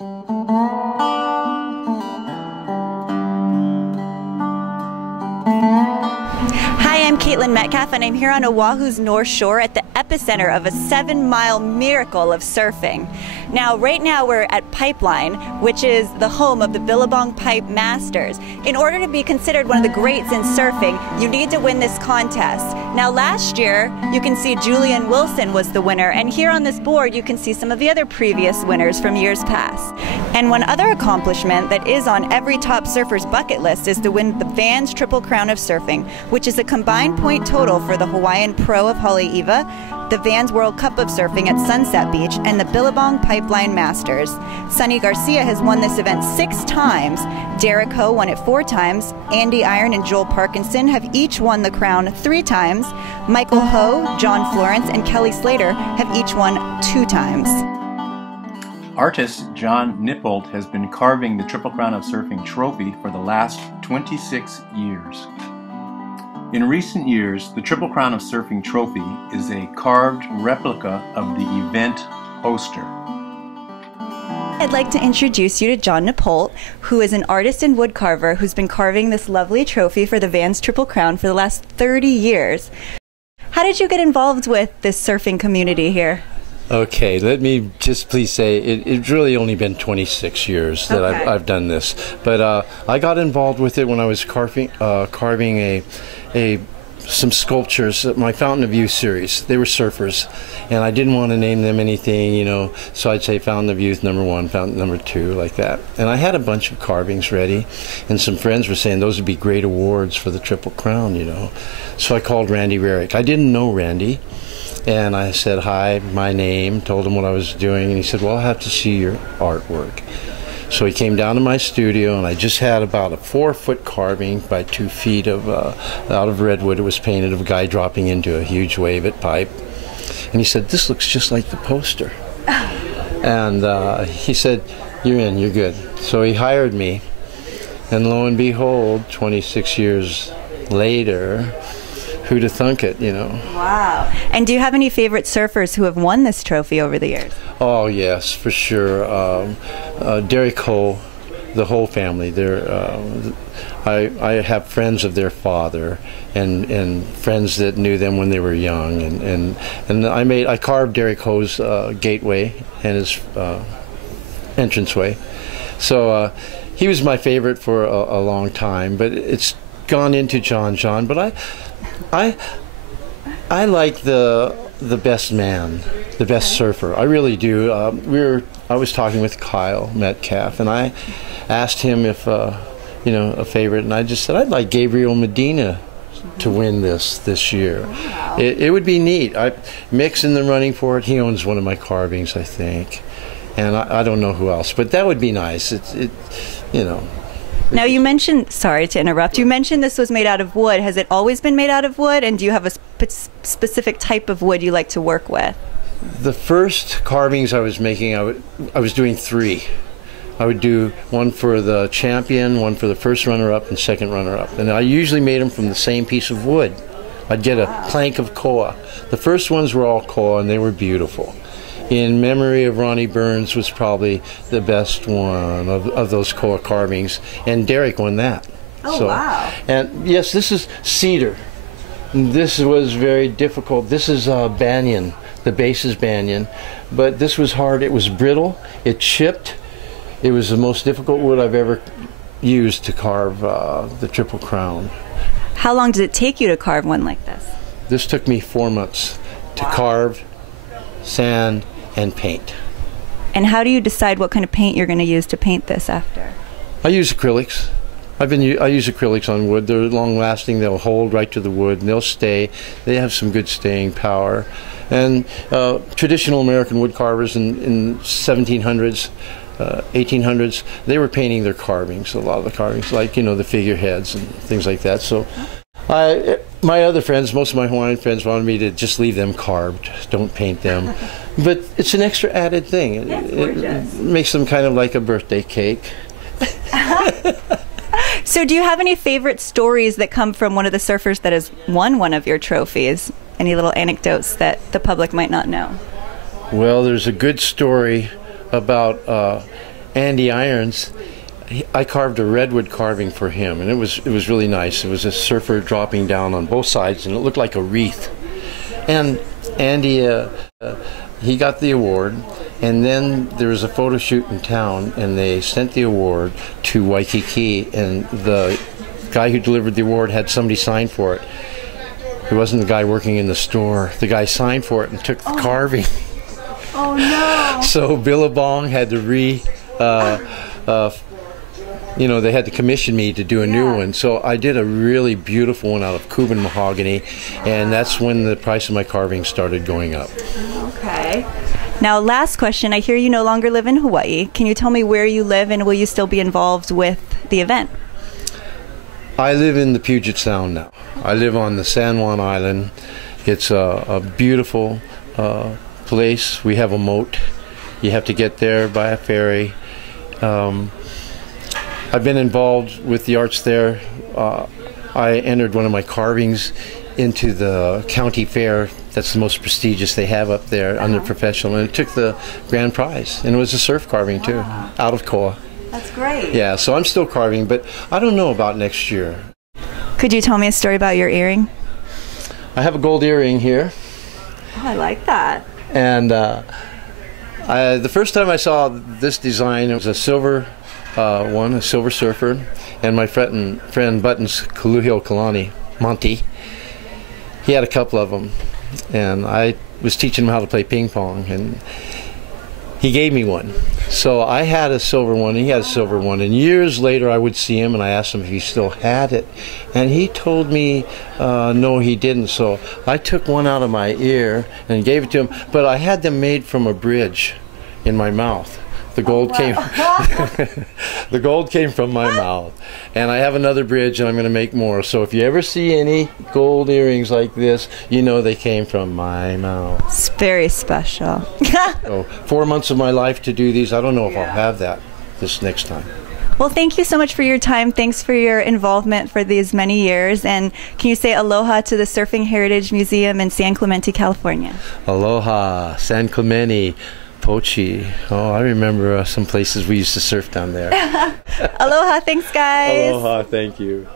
Hi, I'm Kaitlyn Metcalf, and I'm here on Oahu's North Shore at the epicenter of a 7-mile miracle of surfing. Now, right now we're at Pipeline, which is the home of the Billabong Pipe Masters. In order to be considered one of the greats in surfing, you need to win this contest. Now, last year, you can see Julian Wilson was the winner, and here on this board you can see some of the other previous winners from years past. And one other accomplishment that is on every top surfer's bucket list is to win the Vans Triple Crown of Surfing, which is a combined point total for the Hawaiian Pro of Haleiwa, the Vans World Cup of Surfing at Sunset Beach, and the Billabong Pipeline Masters. Sonny Garcia has won this event 6 times, Derek Ho won it 4 times, Andy Iron and Joel Parkinson have each won the crown 3 times, Michael Ho, John Florence, and Kelly Slater have each won 2 times. Artist John Nippolt has been carving the Triple Crown of Surfing trophy for the last 26 years. In recent years, the Triple Crown of Surfing trophy is a carved replica of the event poster. I'd like to introduce you to John Nippolt, who is an artist and wood carver who's been carving this lovely trophy for the Vans Triple Crown for the last 30 years. How did you get involved with this surfing community here? Okay, let me just please say it's really only been 26 years that I've done this, but I got involved with it when I was carving some sculptures, my Fountain of Youth series. They were surfers, and I didn't want to name them anything, you know, so I'd say Fountain of Youth #1, Fountain #2, like that. And I had a bunch of carvings ready, and some friends were saying those would be great awards for the Triple Crown, you know. So I called Randy Rarick. I didn't know Randy. And I said, hi, my name, told him what I was doing, and he said, well, I'll have to see your artwork. So he came down to my studio, and I just had about a 4-foot carving by 2 feet of out of redwood. It was painted of a guy dropping into a huge wave at Pipe. And he said, this looks just like the poster. And he said, you're in, you're good. So he hired me, and lo and behold, 26 years later, who'd have thunk it, you know. Wow. And do you have any favorite surfers who have won this trophy over the years? Oh, yes, for sure. Derek Ho, the whole family. I have friends of their father and friends that knew them when they were young. And I carved Derek Ho's gateway and his entranceway. So he was my favorite for a long time, but it's gone into John. But I like the best man, the best surfer. I really do. I was talking with Kaitlyn Metcalf, and I asked him if you know, a favorite, and I just said I'd like Gabriel Medina to win this year. Wow. It would be neat. Mick's in the running for it. He owns one of my carvings, I think, and I don't know who else, but that would be nice. You know. Now you mentioned, sorry to interrupt, you mentioned this was made out of wood. Has it always been made out of wood, and do you have a specific type of wood you like to work with? The first carvings I was making, I was doing 3. I would do one for the champion, one for the first runner-up, and second runner-up. And I usually made them from the same piece of wood. I'd get a plank of koa. The first ones were all koa, and they were beautiful. In memory of Ronnie Burns was probably the best one of those koa carvings, and Derek won that. Oh, so, wow. And yes, this is cedar. This was very difficult. This is banyan. The base is banyan, but this was hard. It was brittle. It chipped. It was the most difficult wood I've ever used to carve the Triple Crown. How long did it take you to carve one like this? This took me 4 months to carve, sand, and paint. And how do you decide what kind of paint you're going to use to paint this after? I use acrylics. I use acrylics on wood. They're long lasting. They'll hold right to the wood, and they'll stay. They have some good staying power. And traditional American wood carvers in 1700s, 1800s, they were painting their carvings. A lot of the carvings, like, you know, the figureheads and things like that. So my other friends, most of my Hawaiian friends, wanted me to just leave them carved, don't paint them. But it's an extra added thing. It makes them kind of like a birthday cake. So do you have any favorite stories that come from one of the surfers that has won one of your trophies? Any little anecdotes that the public might not know? Well, there's a good story about Andy Irons, I carved a redwood carving for him, and it was really nice. It was a surfer dropping down on both sides, and it looked like a wreath. And Andy, he got the award, and then there was a photo shoot in town, and they sent the award to Waikiki, and the guy who delivered the award had somebody sign for it. It wasn't the guy working in the store. The guy signed for it and took the carving. Oh no! So Billabong had to they had to commission me to do a new one. So I did a really beautiful one out of Cuban mahogany, and that's when the price of my carving started going up. Okay. Now, last question. I hear you no longer live in Hawaii. Can you tell me where you live, and will you still be involved with the event? I live in the Puget Sound now. I live on the San Juan Island. It's a beautiful place. We have a moat. You have to get there by a ferry. I've been involved with the arts there. I entered one of my carvings into the county fair. That's the most prestigious they have up there under professional, and it took the grand prize. And it was a surf carving too, out of koa. That's great. Yeah, so I'm still carving, but I don't know about next year. Could you tell me a story about your earring? I have a gold earring here. Oh, I like that. And the first time I saw this design, it was a silver one, a silver surfer, and my friend Buttons Kaluhio Kalani, Monty, he had a couple of them, and I was teaching him how to play ping pong, and he gave me one. So I had a silver one, and he had a silver one, and years later I would see him, and I asked him if he still had it, and he told me no, he didn't. So I took one out of my ear and gave it to him, but I had them made from a bridge in my mouth. The gold came the gold came from my mouth, and I have another bridge, and I'm going to make more. So if you ever see any gold earrings like this, you know they came from my mouth. It's very special. So 4 months of my life to do these. I don't know if I'll have that this next time. Well, thank you so much for your time. Thanks for your involvement for these many years. And can you say aloha to the Surfing Heritage Museum in San Clemente, California? Aloha, San Clemente. Pochi. Oh, I remember some places we used to surf down there. Aloha, thanks guys. Aloha, thank you.